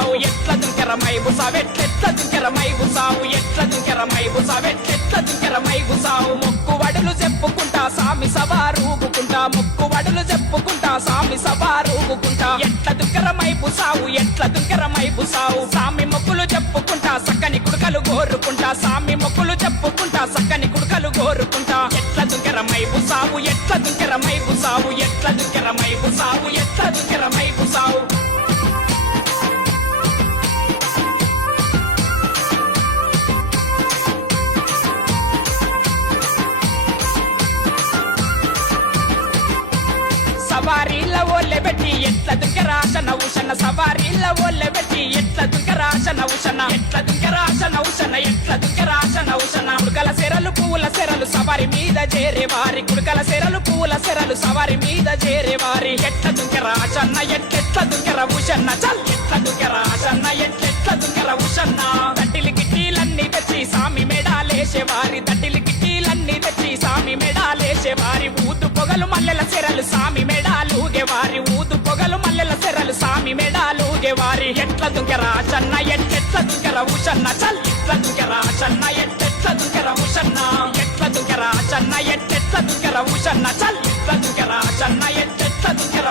బుసావు ఎట్ల దుంకెర my బుసావు ఎట్లెట్ల దుంకెర my బుసావు ఎట్ల దుంకెర my బుసావు ఎట్లెట్ల దుంకెర my బుసావు మొక్కు వడులు చెప్పుకుంటా సామి సభా రూగుకుంటా మొక్కు వడులు చెప్పుకుంటా సామి సభా రూగుకుంటా ఎట్ల దుంకెర మై బుసావు ఎట్ల దుంకెర మై బుసావు సామి మొక్కులు చెప్పుకుంటా సక్కని కుడుకలు గోరుకుంటా సామి మొక్కులు చెప్పుకుంటా సక్కని కుడుకలు గోరుకుంటా ఎట్ల దుంకెర మై బుసావు ఎట్ల దుంకెర మై బుసావు ఎట్ల దుంకెర మై బుసావు ఎట్ల దుంకెర మై బుసావు సవారీల ఓళ్ళె పెట్టి ఎట్ల దుంకెరాశన ఉషన సవారీల ఓళ్ళె పెట్టి ఎట్ల దుంకెరాశన ఉషన ఎట్ల దుంకెరాశన ఉషన ఎట్ల దుంకెరాశన ఉషన కుడుకల సెరలు పూల సెరలు సవారి మీద చేరేవారి కుడుకల సెరలు పూల సెరలు సవారి మీద చేరేవారి ఎట్ల దుంకెరాశన్న ఎట్లెట్ల దుంకెర ఉషన్న చల్ ఎట్ల దుంకెరాశన్న ఎట్లెట్ల దుంకెర ఉషన్న దట్టిలి గిట్టీలన్నీ తెచ్చి సామి మెడాలేసేవారి దట్టిలి గిట్టీలన్నీ తెచ్చి సామి మెడాలేసేవారి ఊదు పొగలు మల్లెల సెరలు సామి మెడాలుగేవారి ఊదు పొగలు మల్లెల సెరలు సామి మెడాలుగేవారి ఎట్ల దుంకెరాశన్న ఎట్లెట్ల దుంకెర ఉషన్న చల్ ఎట్ల దుంకెరాశన్న ఎట్లెట్ల దుంకెర ఉషన్న ఎట్ల దుంకెరాశన్న ఎట్లెట్ల దుంకెర ఉషన్న చల్ ఎట్ల దుంకెరాశన్న ఎట్లెట్ల దుంకెర